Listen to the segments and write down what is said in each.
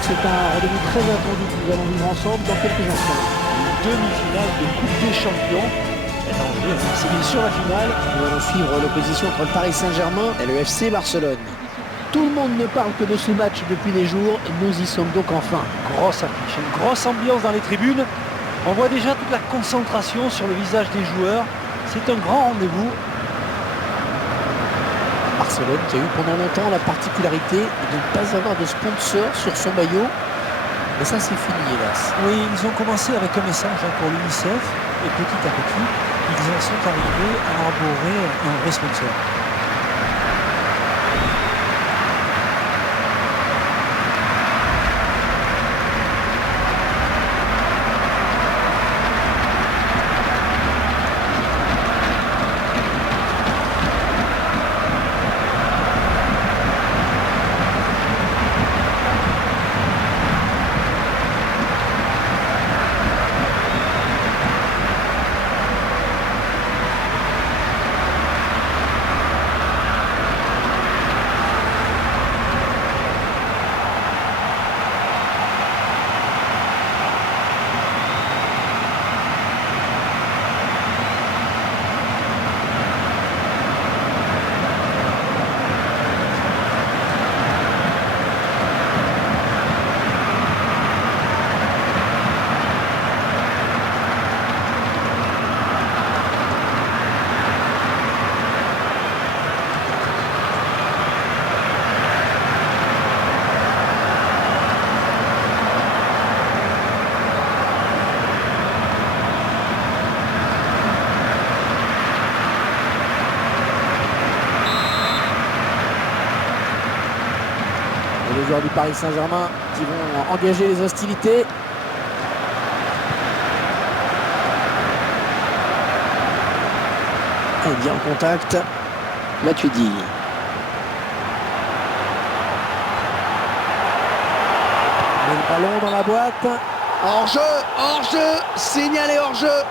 que c'est un rendez-vous très attendu que nous allons vivre ensemble dans quelques instants. Une demi-finale de Coupe des Champions est en jeu. C'est bien sûr la finale. Nous allons suivre l'opposition entre le Paris Saint-Germain et le FC Barcelone. Tout le monde ne parle que de ce match depuis des jours, nous y sommes donc enfin. Grosse affiche, une grosse ambiance dans les tribunes. On voit déjà toute la concentration sur le visage des joueurs. C'est un grand rendez-vous. Barcelone qui a eu pendant longtemps la particularité de ne pas avoir de sponsor sur son maillot. Mais ça c'est fini hélas. Oui, ils ont commencé avec un message pour l'UNICEF et petit à petit, ils en sont arrivés à arborer un vrai sponsor. Les joueurs du Paris Saint-Germain qui vont engager les hostilités. Et bien en contact, Matuidi. Le ballon dans la boîte. Hors-jeu, signalé hors-jeu.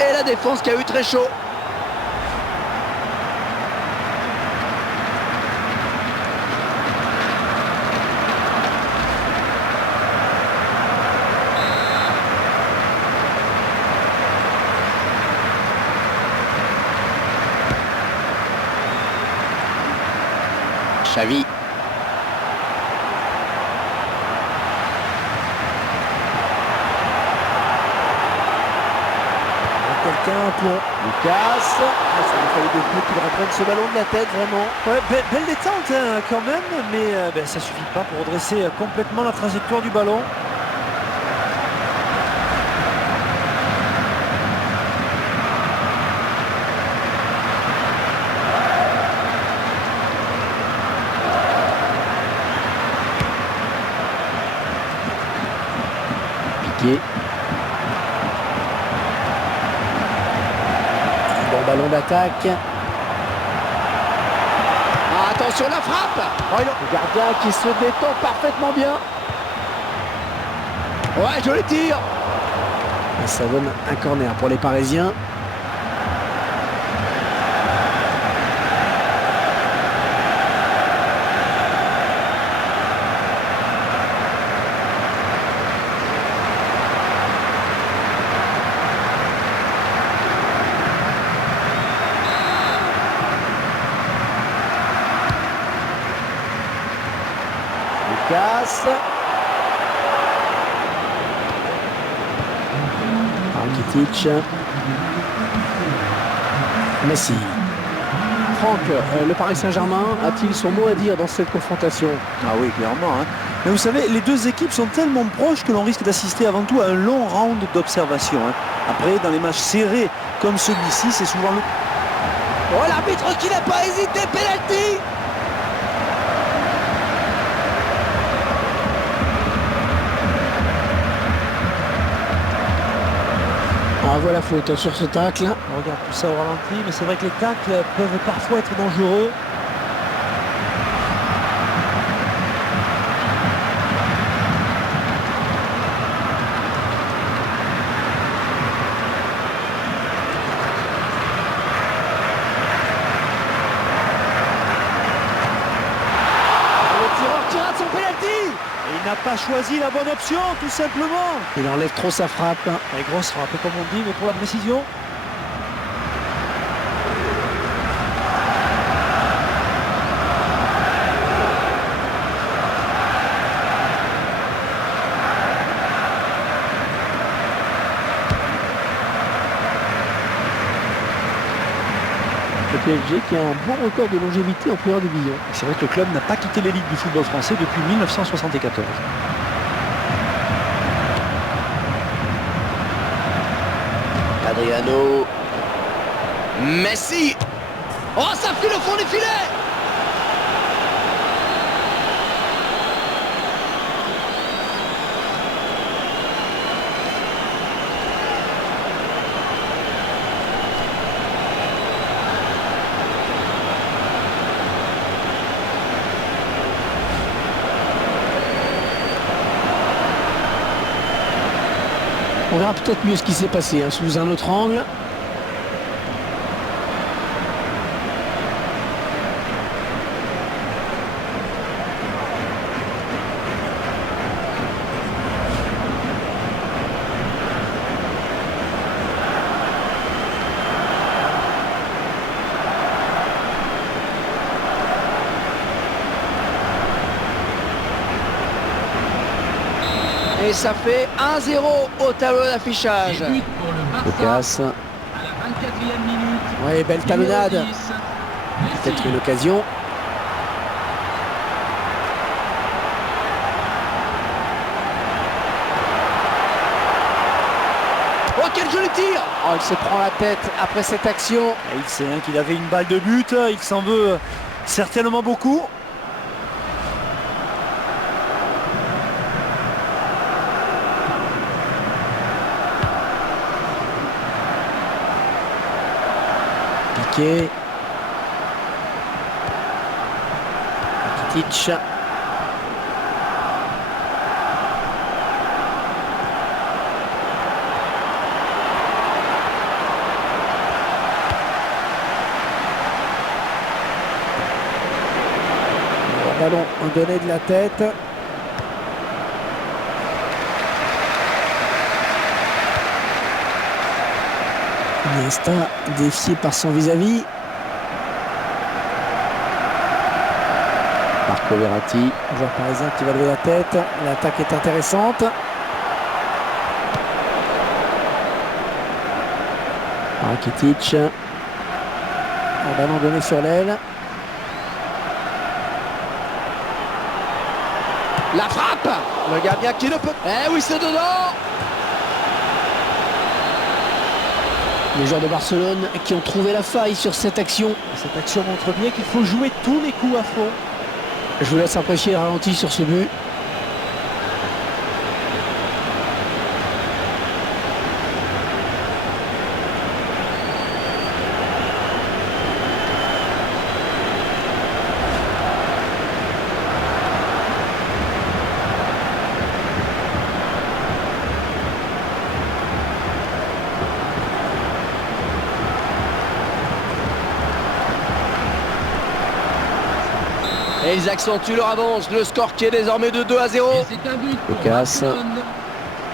Et la défense qui a eu très chaud. Xavi. Quelqu'un pour Lucas. Ça lui fallait deux coups qu'il reprenne ce ballon de la tête, vraiment. Ouais, belle détente hein, quand même, mais ça suffit pas pour redresser complètement la trajectoire du ballon. Piqué. Bon ballon d'attaque. Ah, attention la frappe. Oh, le gardien qui se détend parfaitement bien. Ouais, joli tir. Et ça donne un corner pour les Parisiens. Lucas. Rakitic. Messi. Franck, le Paris Saint-Germain a-t-il son mot à dire dans cette confrontation? Ah oui, clairement. Hein. Mais vous savez, les deux équipes sont tellement proches que l'on risque d'assister avant tout à un long round d'observation. Hein. Après, dans les matchs serrés comme celui-ci, c'est souvent le... Oh, l'arbitre qui n'a pas hésité, pénalty. On voit la faute sur ce tacle. On regarde tout ça au ralenti, mais c'est vrai que les tacles peuvent parfois être dangereux. Le tireur tira de son pénalty. Et il n'a pas choisi la bonne option, tout simplement. Il enlève trop sa frappe. Et grosse frappe, comme on dit, mais pour la précision. Le PSG qui a un bon record de longévité en première division. C'est vrai que le club n'a pas quitté l'élite du football français depuis 1974. Adriano. Messi. Oh, ça file au fond des filets. On verra peut-être mieux ce qui s'est passé sous un autre angle. Et ça fait 1-0 au tableau d'affichage. Lucas. Oui, belle talonnade. Peut-être une occasion. Oh, quel joli tir. Oh, il se prend la tête après cette action. Et il sait qu'il avait une balle de but, il s'en veut certainement beaucoup. Piqué. Rakitic. Le ballon donné de la tête. Iniesta défié par son vis-à-vis. Marco Verratti, joueur parisien qui va lever la tête. L'attaque est intéressante. Rakitic. Un ballon donné sur l'aile. La frappe. Le gardien qui ne peut... Eh oui, c'est dedans. Les joueurs de Barcelone qui ont trouvé la faille sur cette action. Cette action montre bien qu'il faut jouer tous les coups à fond. Je vous laisse apprécier le ralenti sur ce but. Et ils accentuent leur avance. Le score qui est désormais de 2-0. C'est un but pour Lucas. Barcelone.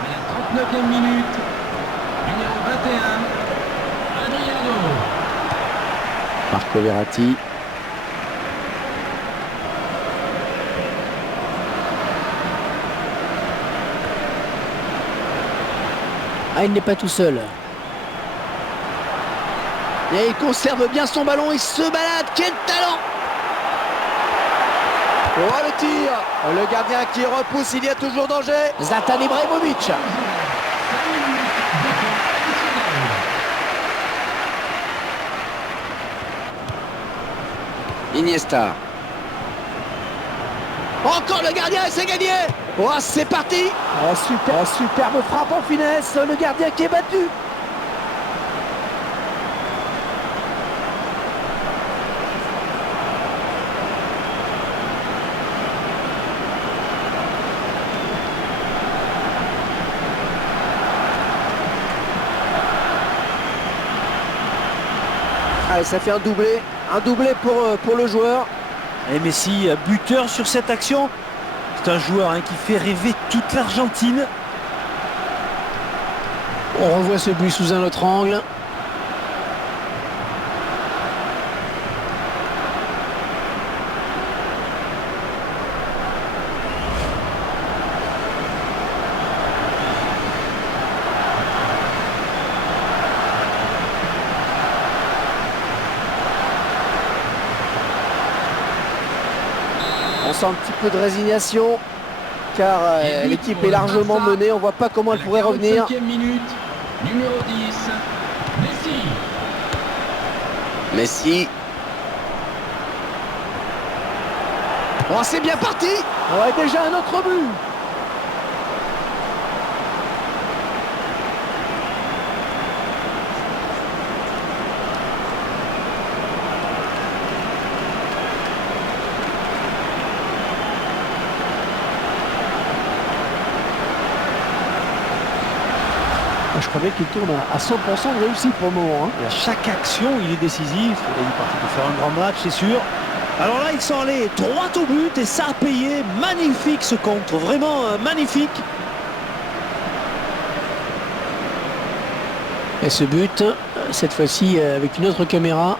À la 39e minute. Numéro 21. Adriano. Marco Verratti. Ah, il n'est pas tout seul. Et il conserve bien son ballon. Il se balade. Quel talent! Oh, le tir. Le gardien qui repousse. Il y a toujours danger. Zlatan Ibrahimovic. Iniesta. Encore le gardien et c'est gagné. Oh, c'est parti. Oh, superbe frappe en finesse. Le gardien qui est battu. Allez, ça fait un doublé pour le joueur. Et Messi, buteur sur cette action. C'est un joueur qui fait rêver toute l'Argentine. On revoit ce but sous un autre angle. On sent un petit peu de résignation car l'équipe est largement menée. On voit pas comment elle pourrait revenir. 45e minute, numéro 10, Messi. Messi. Oh, c'est bien parti. Ouais, déjà un autre but. Je crois bien qu'il tourne à 100% de réussite pour le moment. Et à chaque action, il est décisif. Il est parti pour faire un grand match, c'est sûr. Alors là, ils sont allés droit au but et ça a payé. Magnifique ce contre, vraiment magnifique. Et ce but, cette fois-ci avec une autre caméra.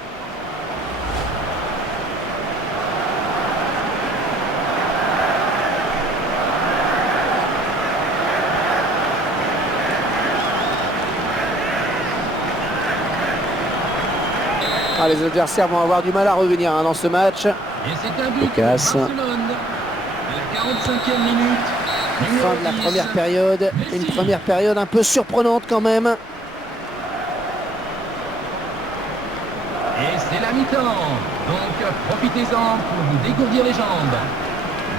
Ah, les adversaires vont avoir du mal à revenir dans ce match. Et c'est un but pour Casse. Barcelone. À la 45e minute. numéro Fin de la 10, première période. Une Messi. première période un peu surprenante quand même. Et c'est la mi-temps. Donc profitez-en pour vous dégourdir les jambes.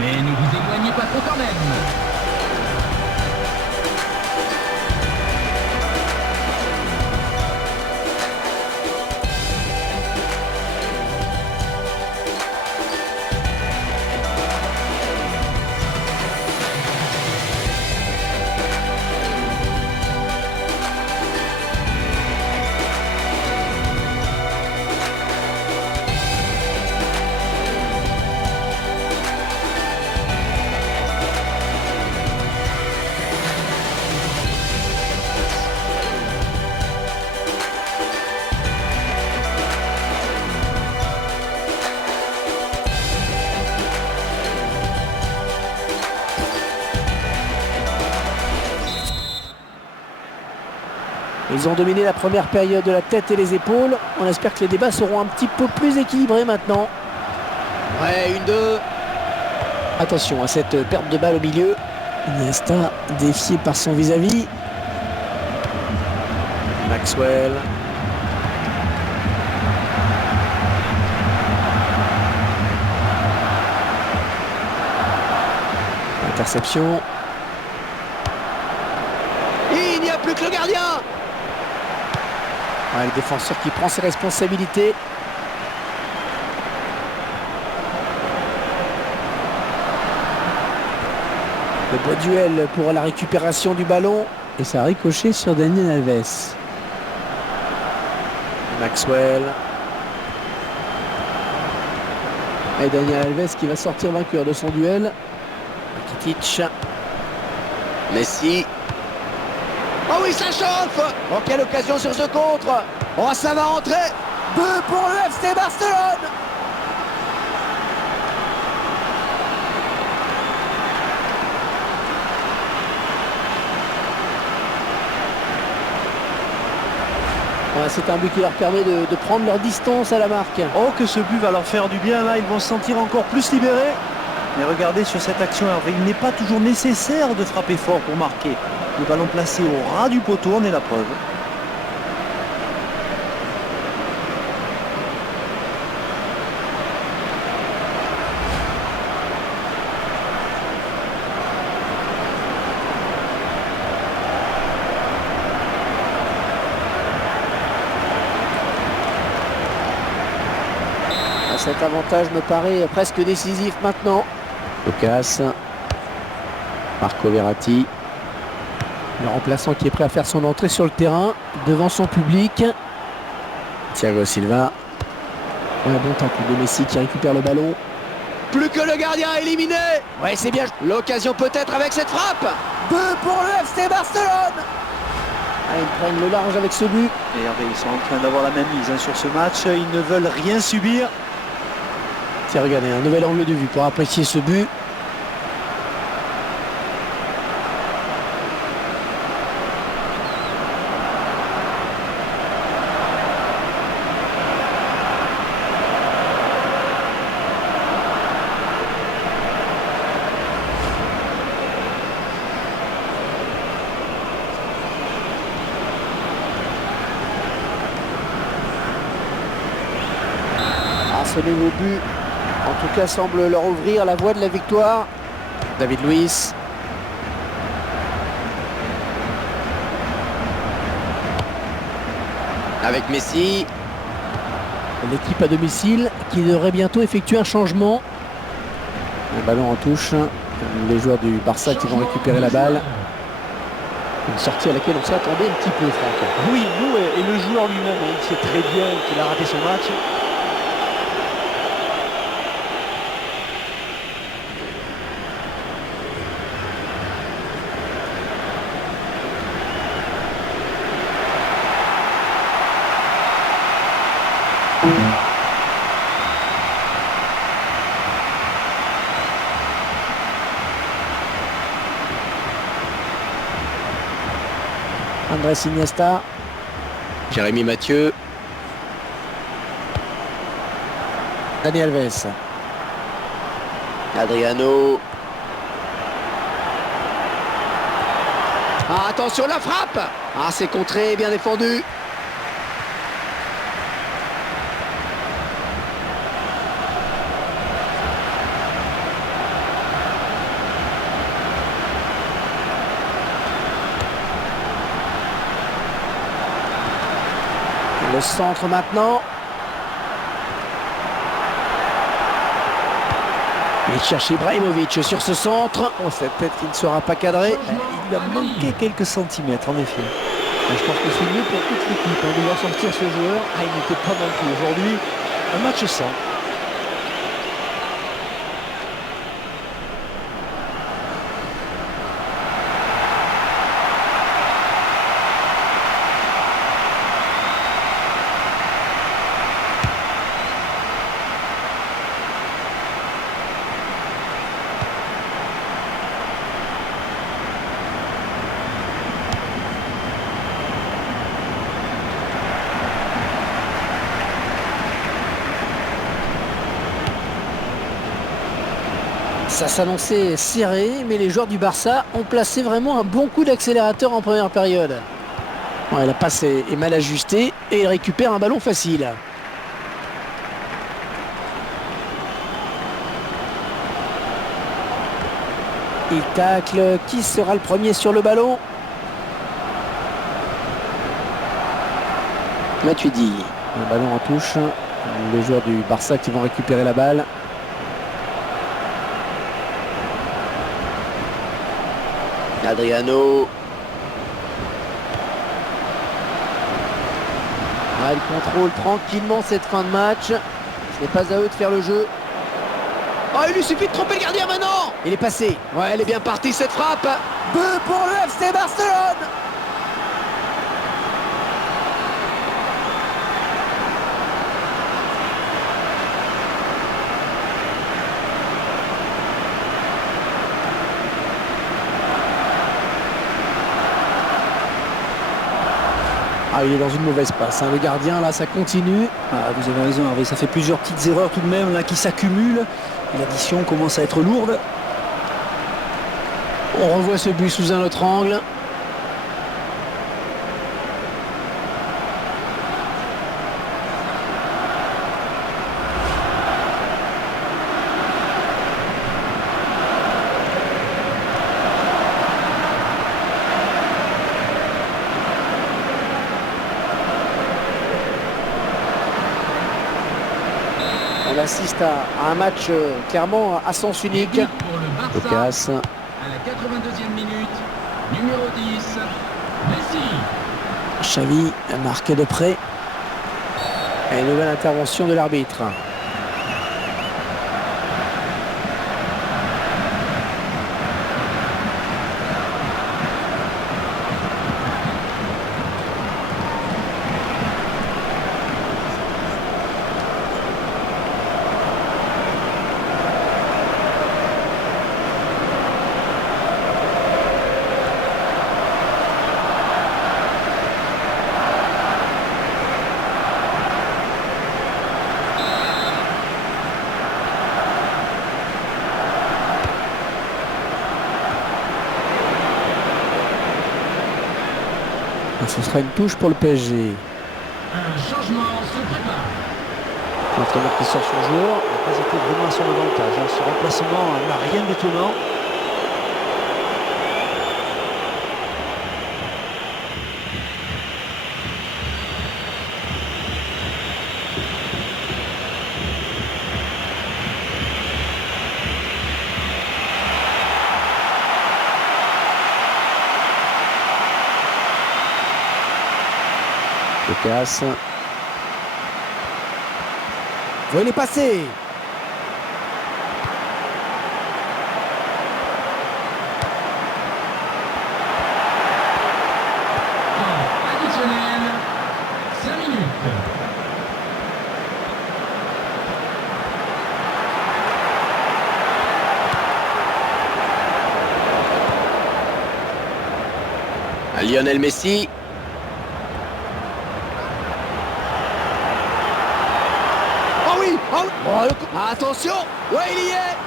Mais ne vous éloignez pas trop quand même. Ils ont dominé la première période de la tête et les épaules. On espère que les débats seront un petit peu plus équilibrés maintenant. Ouais, 1-2. Attention à cette perte de balle au milieu. Iniesta défié par son vis-à-vis. Maxwell. Interception. Il n'y a plus que le gardien. Ouais, le défenseur qui prend ses responsabilités. Le beau duel pour la récupération du ballon. Et ça a ricoché sur Daniel Alves. Maxwell. Et Daniel Alves qui va sortir vainqueur de son duel. Rakitic. Messi. Oh oui, ça chauffe. Oh, quelle occasion sur ce contre. Oh, ça va rentrer. But pour le FC Barcelone. Ouais, c'est un but qui leur permet de prendre leur distance à la marque. Oh, que ce but va leur faire du bien. Là, ils vont se sentir encore plus libérés. Mais regardez sur cette action, Hervé, il n'est pas toujours nécessaire de frapper fort pour marquer. Le ballon placé au ras du poteau en est la preuve. Cet avantage me paraît presque décisif maintenant. Lucas. Marco Verratti. Le remplaçant qui est prêt à faire son entrée sur le terrain devant son public. Thiago Silva. Ouais, bon tacle de Messi qui récupère le ballon. Plus que le gardien éliminé. Ouais, c'est bien. L'occasion peut-être avec cette frappe. But pour le FC Barcelone. Ah, ils prennent le large avec ce but. Et Hervé, ils sont en train d'avoir la même mise sur ce match. Ils ne veulent rien subir. Tiens, regardez, un nouvel angle de vue pour apprécier ce but. Ce nouveau but, en tout cas, semble leur ouvrir la voie de la victoire. David Luiz. Avec Messi. L'équipe à domicile qui devrait bientôt effectuer un changement. Un ballon en touche. Les joueurs du Barça qui vont récupérer la balle. Une sortie à laquelle on s'attendait un petit peu, Franck. Oui, nous et le joueur lui-même, il sait très bien qu'il a raté son match. Andrés Iniesta. Jérémy Mathieu. Dani Alves. Adriano. Ah, attention la frappe. Ah, c'est contré, bien défendu. Le centre maintenant. Il cherche Ibrahimovic sur ce centre. Oh, cette tête qui ne sera pas cadrée. Il a manqué quelques centimètres, en effet. Je pense que c'est mieux pour toute l'équipe de voir sortir ce joueur. Ah, il n'était pas non plus aujourd'hui. Un match sans. Ça s'annonçait serré, mais les joueurs du Barça ont placé vraiment un bon coup d'accélérateur en première période. Ouais, la passe est mal ajustée et il récupère un ballon facile. Il tacle. Qui sera le premier sur le ballon? Matuidi. Un ballon en touche. Les joueurs du Barça qui vont récupérer la balle. Adriano. Ah, il contrôle tranquillement cette fin de match. Ce n'est pas à eux de faire le jeu. Oh, il lui suffit de tromper le gardien maintenant. Il est passé. Ouais, elle est bien partie cette frappe. But pour le FC Barcelone. Ah, il est dans une mauvaise passe, hein. Le gardien, là, ça continue. Ah, vous avez raison, Hervé, ça fait plusieurs petites erreurs tout de même là qui s'accumulent. L'addition commence à être lourde. On revoit ce but sous un autre angle. On assiste à un match clairement à sens unique. Pour le Barça, Lucas. à la 82e minute, numéro 10, Messi. Xavi a marqué de près. Et une nouvelle intervention de l'arbitre. Ce sera une touche pour le PSG. Un changement se prépare. L'entraîneur qui sort son joueur n'a pas été vraiment à son avantage, hein. Ce remplacement n'a rien d'étonnant. Lucas. Il est passé. Temps additionnel, 5 minutes. Lionel Messi. Oh oui, oh oui. Oh, le coup. Attention. Ouais, il y est.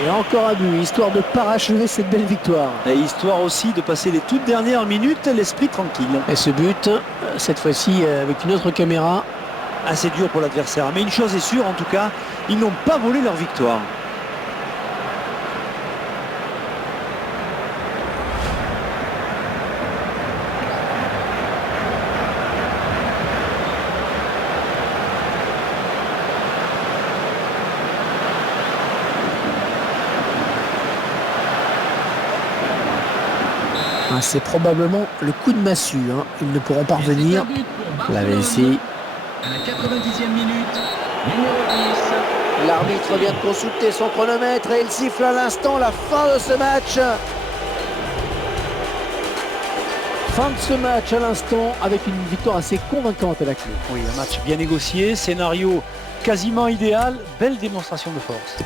Et encore un but, histoire de parachever cette belle victoire. Et histoire aussi de passer les toutes dernières minutes l'esprit tranquille. Et ce but, cette fois-ci avec une autre caméra. Assez dur pour l'adversaire. Mais une chose est sûre, en tout cas, ils n'ont pas volé leur victoire. C'est probablement le coup de massue. Ils ne pourront pas revenir. La ici. À la 90e minute, numéro 10. L'arbitre vient de consulter son chronomètre et il siffle à l'instant la fin de ce match. Fin de ce match à l'instant avec une victoire assez convaincante à la clé. Oui, un match bien négocié, scénario quasiment idéal, belle démonstration de force.